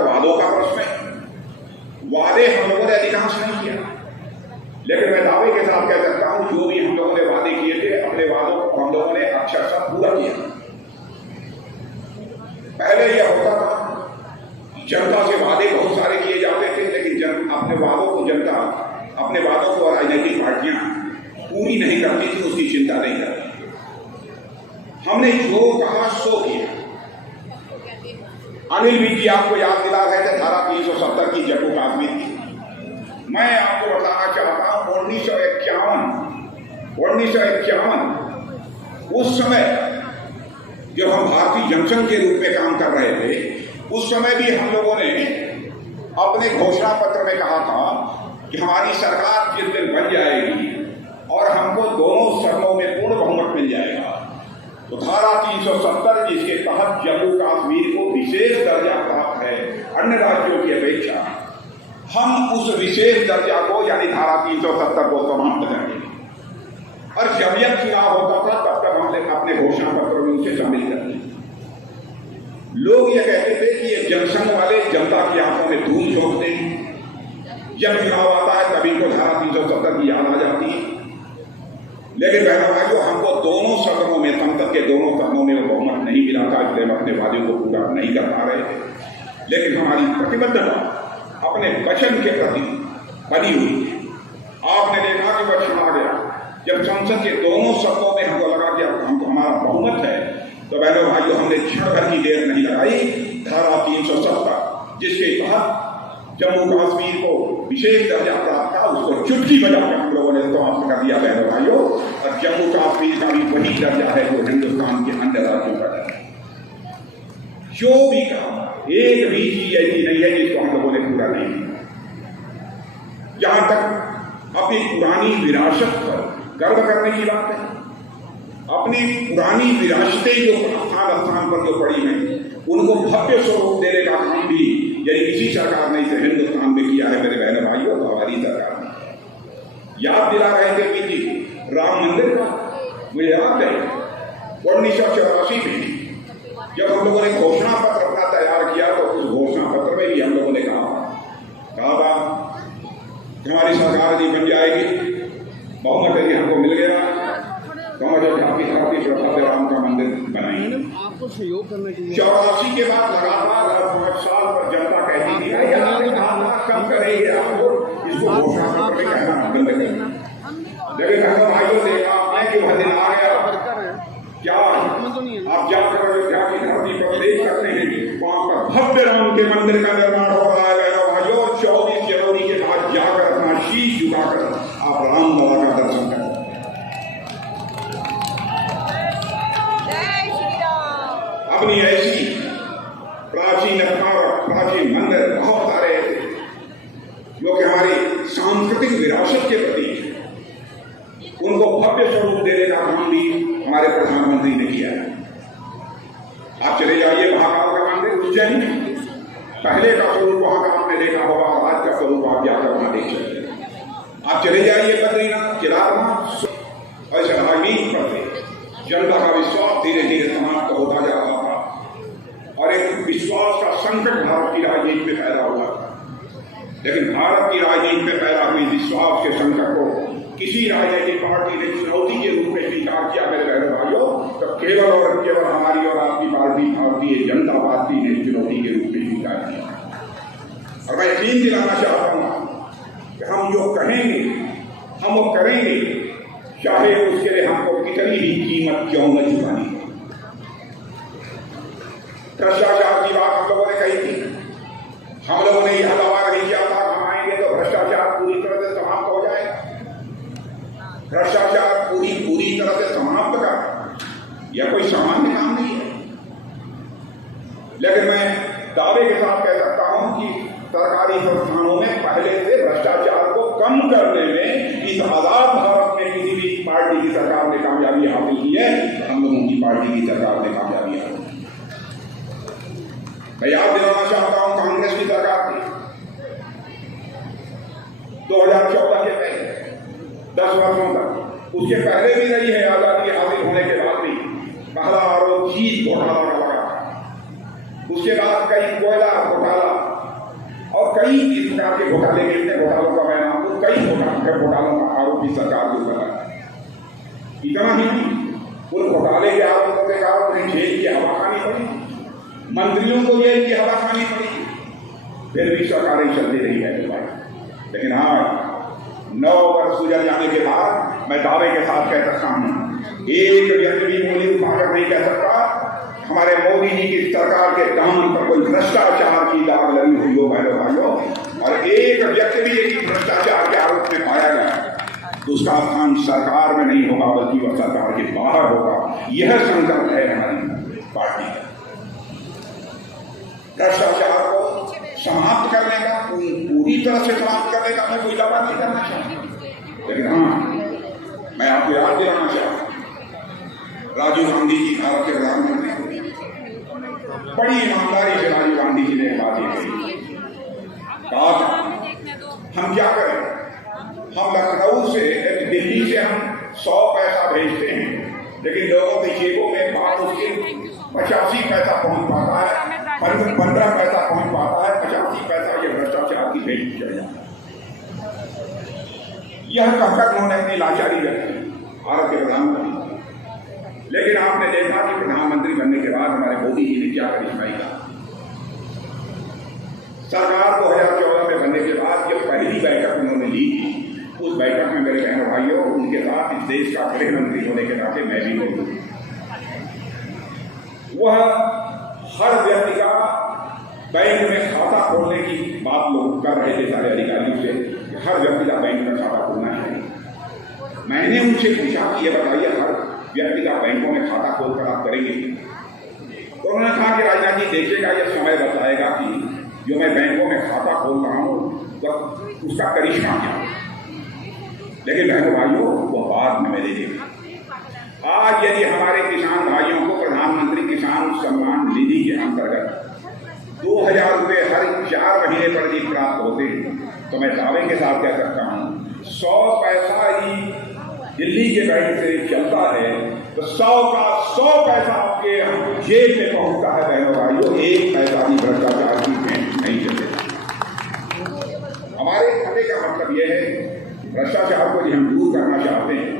तक वादों का प्रश्न है। वादे हम लोगों ने अधिकांश नहीं किया, लेकिन मैं दावे के साथ कह सकता हूं जो भी हम लोगों ने वादे किए थे, अपने वादों को हम लोगों ने अक्षरशः पूरा किया। पहले यह होता था जनता से वादे बहुत सारे किए जाते थे, लेकिन अपने वादों को जनता, अपने वादों को राजनीतिक पार्टियां पूरी नहीं करती थी, उसकी चिंता नहीं करती। हमने जो कहा सो किया। अनिल भी जी आपको याद दिला रहे थे धारा 370 की जम्मू कश्मीर की। मैं आपको बताना चाहता हूं 1951 उस समय जब हम भारतीय जनसंघ के रूप में काम कर रहे थे, उस समय भी हम लोगों ने अपने घोषणा पत्र में कहा था कि हमारी सरकार जिस दिन बन जाएगी और हमको दोनों सदनों में पूर्ण बहुमत मिल जाएगा, तो धारा 370 जिसके तहत जम्मू कश्मीर को विशेष दर्जा प्राप्त है अन्य राज्यों की अपेक्षा, हम उस विशेष दर्जा को यानी धारा 370 को समाप्त करेंगे। और जब यह चुनाव होता था तब तक हमने अपने घोषणा पत्र में उसे शामिल कर दिया। लोग ये कहते थे कि ये जनसंघ वाले जनता की आंखों में धूल झोंकते हैं, जब चुनाव आता है तभी को धारा 370 की याद आ जाती है। लेकिन बहनों भाइयों, हमको दोनों सदनों में, संसद के दोनों सदनों में वो बहुमत नहीं मिला था, इसलिए हम अपने वादे को पूरा नहीं कर पा रहे थे। लेकिन हमारी प्रतिबद्धता अपने वचन के प्रति बनी हुई है। आपने देखा कि वचन आ गया जब संसद के दोनों सदनों में हमको लगा कि अब हमको हमारा बहुमत है, तो बहनों भाइयों हमने क्षण भर की देर नहीं लगाई। धारा 370 जिसके तहत जम्मू कश्मीर को विशेष दर्जा प्राप्त था, उसको चुटकी बजाकर हम लोगों ने समाप्त कर दिया बहनों भाइयों। और जम्मू कश्मीर का भी वही दर्जा है जो हिंदुस्तान के अन्य राज्यों का दर्जा है। जो भी काम, एक भी चीज ऐसी नहीं है जिसको हम लोगों ने पूरा नहीं किया। जहां तक अपनी पुरानी विरासत पर गर्व करने की बात है, अपनी पुरानी विरासतें जो स्थान स्थान पर जो पड़ी हैं, उनको भव्य स्वरूप देने का काम भी यदि किसी सरकार ने इसे हिंदुस्तान में किया है मेरे बहन भाइयों, तो हमारी सरकार ने। याद दिला रहे थे कि जी राम मंदिर का, मुझे याद है 1984 में जब हम लोगों ने घोषणा पत्र अपना तैयार किया, तो उस घोषणा पत्र में भी हम लोगों ने कहा था कि हमारी सरकार यदि बन जाएगी, बहुमत यदि हमको मिल गया, तो हम जो राम का मंदिर बनाएंगे। आपको सहयोग करने के लिए 84 के बाद लगातार 5 साल पर जनता कहती थी कब करेंगे आप लोग इसको घोषणा पत्र में कहना बंद करना। लेकिन भाइयों देखा आपने कि वह दिन आ गया। क्या आप जाकर अयोध्या की धरती पर देख सकते हैं वहां पर भव्य राम के मंदिर का निर्माण हो रहा है भाइयों। 24 जनवरी के बाद जाकर अपना शीश झुकाकर आप राम बाबा का दर्शन करें। अपनी ऐसी प्राचीन स्मारक, प्राचीन मंदिर बहुत सारे जो कि हमारी सांस्कृतिक विरासत के प्रतीक हैं, उनको भव्य स्वरूप देने का काम भी हमारे प्रधानमंत्री ने किया है। आप चले जाइए महाकाल का मंदिर उज्जैन में, पहले का स्वरूप वहां का आपने देखा होगा, आज का स्वरूप आप जाकर वहां देख सकते हैं। आप चले जाइए बद्रीनाथ, केदारनाथ, ऐसे राजनीति पर जनता का विश्वास धीरे धीरे समाप्त होता जा रहा था और एक विश्वास का संकट भारत की राजनीति में पैदा हुआ। लेकिन भारत की राजनीति में पैदा हुई विश्वास के संकट को किसी राजनीतिक पार्टी ने चुनौती के रूप में स्वीकार किया मेरे बहनों भाइयों, तो केवल और केवल हमारी और आपकी पार्टी भारतीय जनता पार्टी ने चुनौती के रूप में स्वीकार किया। और मैं यकीन दिलाना चाहता हूँ कि हम जो कहेंगे हम वो करेंगे, चाहे उसके लिए हमको कितनी ही कीमत क्यों न चुकानी हो। भ्रष्टाचार की बात हम लोगों ने कही थी, हम लोगों ने यह दावा नहीं किया था हम आएंगे तो भ्रष्टाचार पूरी तरह से समाप्त हो जाएगा। भ्रष्टाचार पूरी तरह से समाप्त कर यह कोई सामान्य काम नहीं है। लेकिन मैं दावे के साथ कह सकता हूं कि सरकारी संस्थानों में पहले से भ्रष्टाचार को कम करने में इस आजाद भारत में किसी भी पार्टी की सरकार ने कामयाबी हासिल की है, हम लोगों की पार्टी की सरकार ने कामयाबी हासिल की। मैं याद दिलाना चाहता हूं कांग्रेस की सरकार थी 2014 के पहले 10 वर्षों तक, उसके पहले भी रही है आजादी हासिल होने के बाद भी। पहला आरोप चीज घोटाला का लगा, उसके बाद कई कोयला घोटाला, और कई इस प्रकार के घोटाले के इतने घोटालों का मैं आपको कई घोटालों का आरोपी सरकार के ऊपर लगा। इतना ही नहीं, उन घोटाले के आरोपों के कारण उन्हें जेल की हवा खानी पड़ी, मंत्रियों को जेल की हवा खानी पड़ी, फिर भी सरकारें चलती रही है। लेकिन आज 9 वर्ष गुजर जाने के बाद मैं दावे के साथ कह सकता हूं, एक व्यक्ति भी मूल्य उठाकर नहीं कह सकता हमारे मोदी जी की सरकार के दामन पर कोई भ्रष्टाचार की दाग लगी हुई हो बहनों भाइयों। और एक व्यक्ति भी यदि भ्रष्टाचार के आरोप में पाया गया तो उसका स्थान सरकार में नहीं होगा, बल्कि वह सरकार के बाहर होगा। यह संकल्प है हमारी पार्टी का। भ्रष्टाचार को समाप्त करने का, पूरी तरह से समाप्त करने का मैं कोई दावा नहीं करना चाहता, लेकिन हाँ, मैं आपको याद दिलाना चाहता हूं, राजीव गांधी जी भारत के प्रधानमंत्री, बड़ी ईमानदारी से राजीव गांधी जी ने बात ये कही, कहा हम क्या करें, हम लखनऊ से दिल्ली से हम 100 पैसा भेजते हैं, लेकिन लोगों के जेबों में बात उसके 85 पैसा पहुंच पाता है, 15 पैसा पहुंच पाता है, 85 पैसा ये भ्रष्टाचार की भेज चढ़ जाता है। यह कहकर उन्होंने अपनी लाचारी रखी भारत के प्रधानमंत्री। लेकिन आपने देखा कि प्रधानमंत्री बनने के बाद हमारे मोदी जी ने क्या करिश्माई कहा। सरकार 2014 में बनने के बाद जब पहली बैठक उन्होंने ली, उस बैठक में मेरे बहनों भाइयों, उनके साथ इस देश का गृह मंत्री होने के नाते मैं भी मौजूद। वह हर व्यक्ति का बैंक में खाता खोलने की बात लोग कर रहे थे सारे अधिकारियों से, हर व्यक्ति का बैंक में खाता खोलना चाहिए। मैंने उनसे पूछा कि ये बताइए, हर व्यक्ति का बैंकों में खाता खोलकर आप करेंगे? तो उन्होंने कहा कि राजनाथ जी देखिएगा, यह समय बताएगा कि जो मैं बैंकों में खाता खोल रहा हूं तो उसका करिश्मा क्या है। लेकिन बहनों भाइयों, वो बाद में मैंने देखा। आज यदि हमारे किसान भाइयों को प्रधानमंत्री किसान सम्मान निधि के अंतर्गत 2000 रुपये हर 4 महीने पर यदि प्राप्त होते हैं, तो मैं दावे के साथ कह सकता हूं 100 पैसा ही दिल्ली के बैंक से चलता है तो 100 का 100 पैसा आपके जेब में पहुंचता है। बहनों भाइयों, एक पैसा भी भ्रष्टाचार की पेंट नहीं चलेगा। हमारे खाते का मतलब यह है, भ्रष्टाचार को यदि हम दूर करना चाहते हैं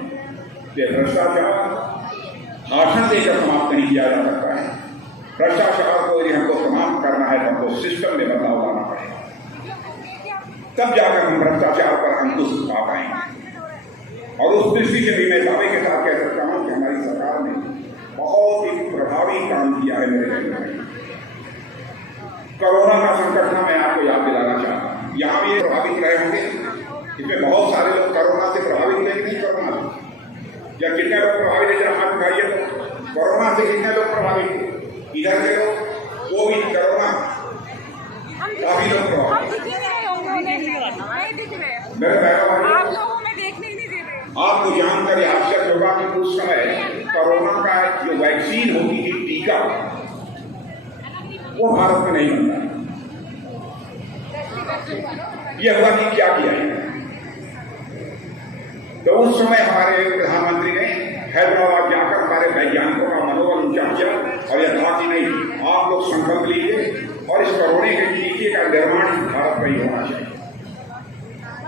कि भ्रष्टाचार भाषण देकर समाप्त नहीं किया जा सकता है। भ्रष्टाचार को यदि हमको समाप्त करना है तो हमको सिस्टम में बदलाव लाना पड़ेगा, तब जाकर हम भ्रष्टाचार पर अंकुश पा पाएंगे। और उस दृष्टि से भी मैं दावे के साथ कह सकता हूं कि हमारी सरकार ने बहुत ही प्रभावी काम किया है। मेरे बहनों, कोरोना का संकट था, मैं आपको याद दिलाना चाहता हूं। यहां भी प्रभावित रहे होंगे, इसमें बहुत सारे लोग कोरोना से प्रभावित हुए, नहीं कोरोना से, या कितने लोग प्रभावित है, जरा हाथ उठाइए। तो कोरोना से कितने लोग प्रभावित हुए? इधर के लोग, वो भी कोरोना, काफी लोग प्रभावित। मेरे बहनों, आपको जानकर आश्चर्य होगा कि उस समय कोरोना का जो वैक्सीन होती थी, टीका, वो भारत में नहीं बनता। यह हुआ कि क्या किया है? तो उस समय हमारे प्रधानमंत्री ने हैदराबाद जाकर हमारे वैज्ञानिकों का मनोबल ऊंचा किया और यह कहा कि नहीं, आप लोग संकल्प लीजिए और इस कोरोना के टीके का निर्माण भारत में ही होना चाहिए।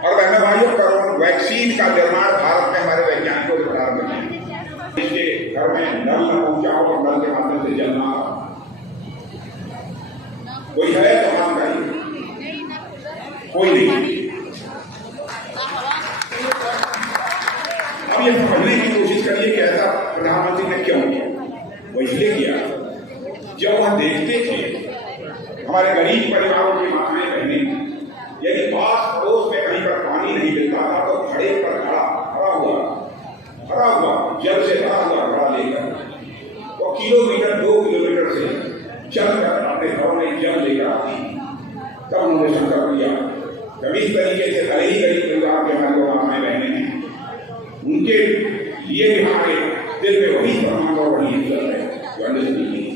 और बहनों भाइयों, कोरोना वैक्सीन का निर्माण भारत में हमारे वैज्ञानिकों ने प्रारंभ किया। इसके घर में नल न पहुंचा हो और नल के माध्यम से जल ना आ, कोई है तो हाथ उठाइए। कोई नहीं। अब ये समझने की कोशिश करिए कि ऐसा प्रधानमंत्री ने क्यों किया। वो इसलिए किया, जब वह देखते थे हमारे गरीब परिवारों की माताएं बहनें यदि पास पड़ोस में कहीं पर पानी नहीं मिलता था तो खड़े पर खड़ा हुआ जल से भरा हुआ घड़ा लेकर वो किलोमीटर 2 किलोमीटर से चलकर अपने घरों में जल लेकर आती। तब उन्होंने संकल्प लिया, कभी इस तरीके से गरीब परिवार के हमारे लोग माताएं बहने हैं, उनके लिए भी हमारे दिल में वही सम्मान और वही इज्जत है जो अंडरस्टैंडिंग।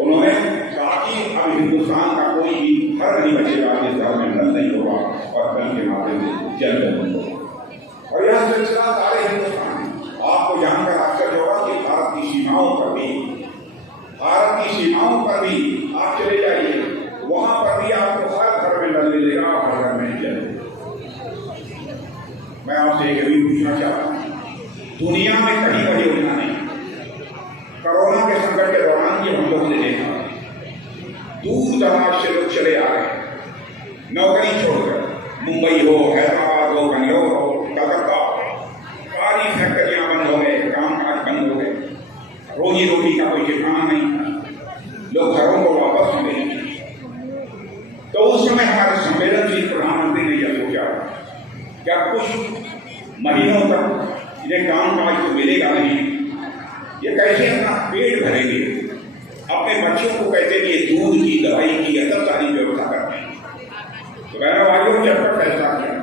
उन्होंने कहा कि अब हिंदुस्तान का कोई भी घर नहीं बचेगा जिस घर में नल नहीं होगा और कल के माध्यम से जल नहीं होगा। और यह सिलसिला सारे हिंदुस्तान में आपको जानकर आश्चर्य होगा कि भारत की सीमाओं पर भी आप चले जाइए, वहां पर भी आपको हर मैं आपसे ये भी पूछना चाहता हूँ, दुनिया में कहीं वही योजना नहीं। कोरोना के संकट के दौरान ये हम लोगों ने देखा, दूर दराज से लोग चले आ रहे हैं नौकरी छोड़कर, मुंबई हो, हैदराबाद हो, बेंगलोर हो, कलकत्ता, सारी फैक्ट्रियां बंद हो गए, कामकाज बंद हो गए, रोजी रोटी का कोई ठिकाना नहीं, लोग घरों को वापस आ गए। तो उस समय हमारे संवेदनशील प्रधानमंत्री ने यह सोचा क्या कुछ महीनों तक इन्हें कामकाज तो मिलेगा नहीं, ये कैसे अपना पेट भरेंगे, अपने बच्चों को कैसे ये दूध की, दवाई की, अंदर सारी व्यवस्था करते हैं। तो मेरा भाइयों ने जब फैसला किया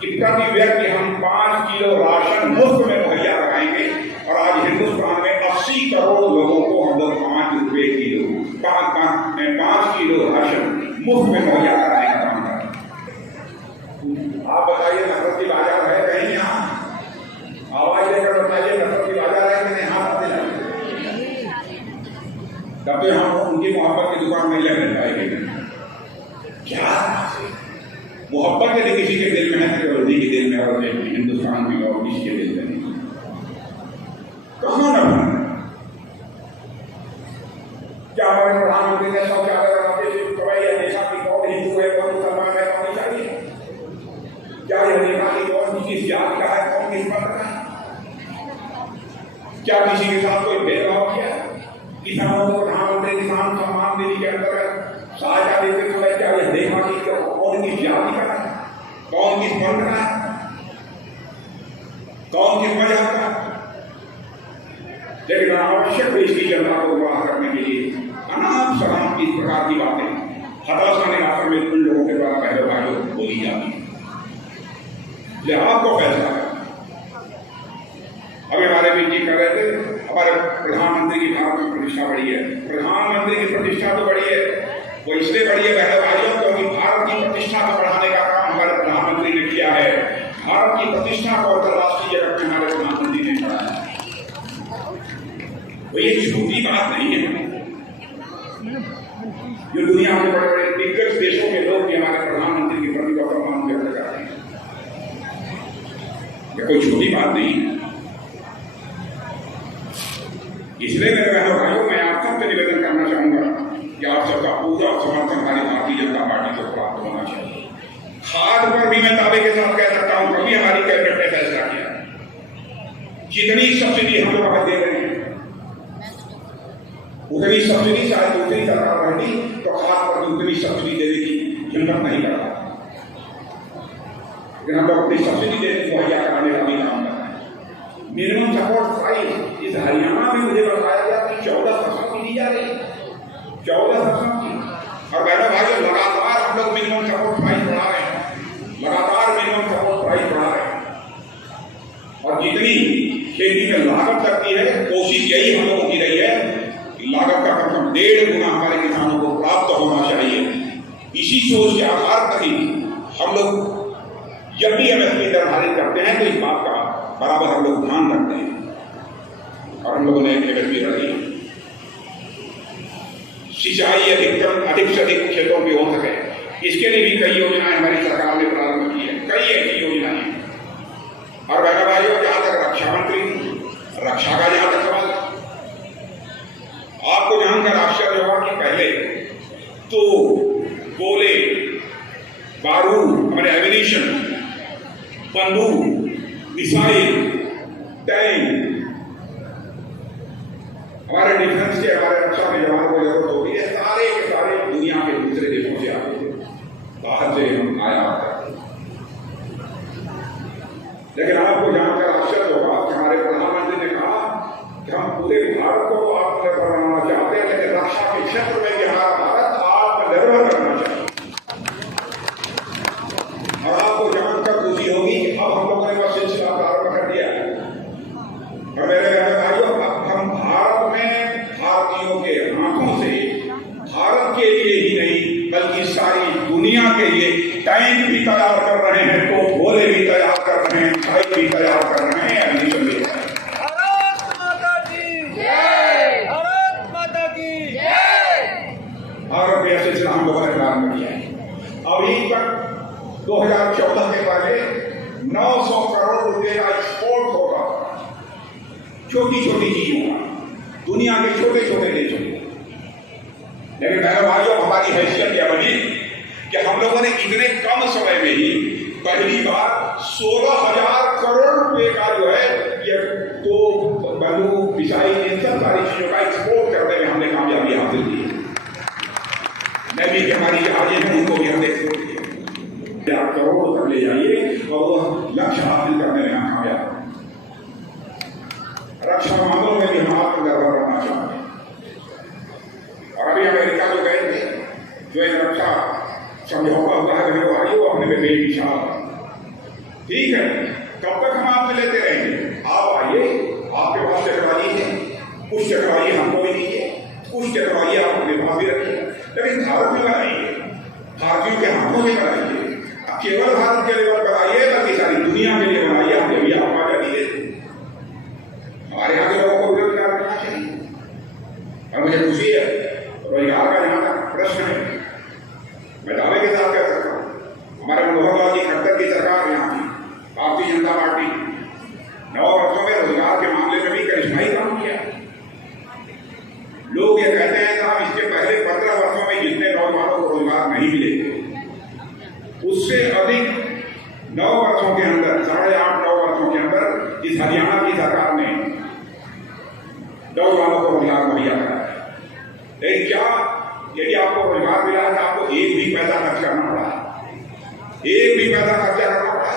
कि प्रति व्यक्ति हम 5 किलो राशन मुफ्त में मुहैया कराएंगे, और आज हिंदुस्तान में 80 करोड़ लोगों को हम लोग 5 रुपए किलो 5 किलो राशन मुफ्त में मुहैया कराने का काम कर रहे हैं। आप बताइए नफरत की बाजार है कहीं? यहाँ आवाज लेकर बताइए नफरत की बाजार है कि नहीं? हाथ आते जाए तब तो हम उनकी मोहब्बत की दुकान नहीं लगने पाएगी। क्या मोहब्बत यदि किसी के दिल में है तो उन्हीं के दिल में, और हिंदुस्तान में और किसी के दिल में नहीं। कहाँ न क्या हमारे प्रधानमंत्री ने शौचालय बनाते हुए देखा कि कौन हिंदू है, कौन मुसलमान है, कौन ईसाई है? क्या यह देखा कि कौन किस जात का है, कौन किस पंथ का है? क्या किसी के साथ कोई भेदभाव किया? किसानों को प्रधानमंत्री किसान सम्मान निधि के अंतर्गत सहायता देते समय क्या यह देखा कि कौन किस जाति का है, कौन किस पंथ का है, कौन किस मजहब का? लेकिन आवश्यक देश की जनता को गुमराह करने के लिए अनाप शनाप की इस प्रकार की बातें हताशा ने आकर में उन लोगों के द्वारा पहले भाइयों बोली जाती है। इसलिए आपको फैसला है। अभी हमारे बीच जी कर रहे थे, हमारे प्रधानमंत्री की भारत में प्रतिष्ठा बढ़ी है। प्रधानमंत्री की प्रतिष्ठा तो बढ़ी है, वो इसलिए बढ़ी है पहले भाइयों क्योंकि भारत की प्रतिष्ठा को बढ़ाने का काम हमारे प्रधानमंत्री ने किया है। भारत की प्रतिष्ठा को अंतर्राष्ट्रीय जगत में हमारे प्रधानमंत्री ने बढ़ाया है। वो ये छोटी बात नहीं है। जो दुनिया के बड़े बड़े दिग्गज देशों के लोग भी हमारे प्रधानमंत्री की प्रति का सम्मान व्यक्त कर रहे हैं। ये कोई छोटी बात नहीं है। इसलिए मेरे बहनों भाइयों, मैं आप सबसे निवेदन करना चाहूंगा कि आप सबका पूरा समर्थन हमारी भारतीय जनता पार्टी को प्राप्त होना चाहिए। खाद पर भी मैं दावे के साथ कह सकता हूं, कभी हमारी कैबिनेट ने फैसला किया जितनी सब्सिडी हम लोग दे रहे हैं उतनी सब्सिडी शायद दूसरी सरकार बढ़ी तो खाद पर उतनी सब्सिडी देने की हिम्मत नहीं करता, लेकिन हम लोग अपनी सब्सिडी देने मुहैया कराने का भी काम कर रहे हैं। मिनिमम सपोर्ट प्राइस इस हरियाणा में मुझे बताया गया कि 14% की दी जा रही है, 14% की। और बहनों भाइयों, लगातार हम लोग मिनिमम सपोर्ट प्राइस बढ़ा रहे हैं, लगातार मिनिमम सपोर्ट प्राइस बढ़ा रहे हैं। और जितनी खेती में लागत लगती है, कोशिश यही हम लोगों की रही है कि लागत का कम 1.5 गुना हमारे किसानों को प्राप्त होना चाहिए। इसी सोच के आधार पर ही हम लोग जब भी एमएसपी निर्धारित करते हैं तो इस बात का बराबर हम लोग ध्यान रखते हैं। और हम लोगों ने एमएसपी रखी, सिंचाई अधिक से अधिक खेतों की हो सके, इसके लिए भी कई योजनाएं हमारी सरकार ने प्रारंभ की है, कई ऐसी योजनाएं। और बहनों भाइयों, जहां तक रक्षा मंत्री, रक्षा का जहां तक सवाल, आपको जानकर आश्चर्य होगा कि पहले तो गोले, बारूद, हमारे एमिनेशन, बंदूक, मिसाइल, टैंक, हमारे डिफेंस के, हमारे रक्षा के जवानों को जरूरत होती है, सारे के सारे दुनिया के दूसरे देशों से आते हैं, बाहर से हम आया करते हैं। लेकिन आपको जानकर आश्चर्य होगा कि हमारे प्रधानमंत्री ने कहा कि हम पूरे भारत को आत्मनिर्भर बनाना चाहते हैं, लेकिन रक्षा के क्षेत्र में भी हमारा भारत आत्मनिर्भर करना चाहिए। और आपको जानकर खुशी होगी कि अब हम लोगों ने वह सिलसिला प्रारंभ कर दिया है। और मेरे बहनों भाइयों, अब हम भारत में भारतीयों के हाथों से भारत के लिए ही नहीं बल्कि सारी दुनिया के लिए टैंक भी तैयार कर रहे हैं, तो गोले भी तैयार कर रहे हैं, मिसाइल भी तैयार कर रहे हैं। भारत माता की जय, भारत माता की जय। भारत में सिलसिला हम लोगों ने प्रारंभ किया है। अभी तक 2014 के पहले 900 करोड़ रुपए का एक्सपोर्ट होगा छोटी छोटी चीजों का, दुनिया के छोटे छोटे देशों को। लेकिन बहनों भाइयों, हमारी हैसियत यह बनी कि हम लोगों ने इतने कम समय में ही पहली बार 16,000 करोड़ रुपए का जो है ये तो बंदूक, मिसाइल, इन सब सारी चीजों का एक्सपोर्ट करने में हमने कामयाबी हासिल की। नेवी की हमारी जहाजें हैं, उनको भी हमने एक्सपोर्ट किया। आप करोड़ तक ले जाइए और वो लक्ष्य हासिल करने में हम कामयाब। रक्षा मामलों में भी हम आत्मनिर्भर बनना चाहते हैं। और अभी अमेरिका जो गए थे, जो एक रक्षा समझौता हुआ है, वो आई वो अपने में बेमिसाल। ठीक है, कब तक हम आपसे लेते रहेंगे? आप आइए, आपके पास टेक्नोलॉजी है, कुछ टेक्नोलॉजी हमको भी दीजिए, कुछ टेक्नोलॉजी आप अपने पास भी रखिए, लेकिन भारत में बनाइए, भारतीयों के हाथों में बनाइए। केवल भारत के लेवल बनाइए, बल्कि सारी दुनिया के लिए बनाइए। हम भी आपको आजादी देते हैं। हमारे यहाँ के लोगों को रोजगार करना चाहिए। और मुझे खुशी है, रोजगार का जहाँ तक प्रश्न है, मैं दावे के साथ कह सकता हूँ, हमारे मनोहर लाल जी खट्टर की सरकार यहाँ की भारतीय जनता पार्टी 9 वर्षों में रोजगार के मामले में भी करिश्माई काम किया। लोग ये कहते हैं साहब, इसके पहले 15 वर्षों में जितने नौजवानों को रोजगार नहीं मिले, उससे अधिक 9 वर्षों के अंदर, 8.5-9 वर्षों के अंदर इस हरियाणा की सरकार ने नौजवानों को रोजगार मुहैया कराया। लेकिन क्या यदि आपको रोजगार मिला है तो आपको एक भी पैसा खर्च करना पड़ा? एक भी पैसा खर्चा करना पड़ा?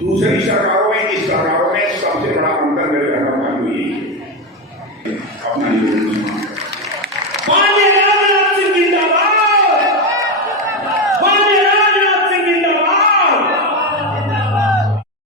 दूसरी सरकारों में, इस सरकारों में सबसे बड़ा अंतर मेरे घर में हुई अपना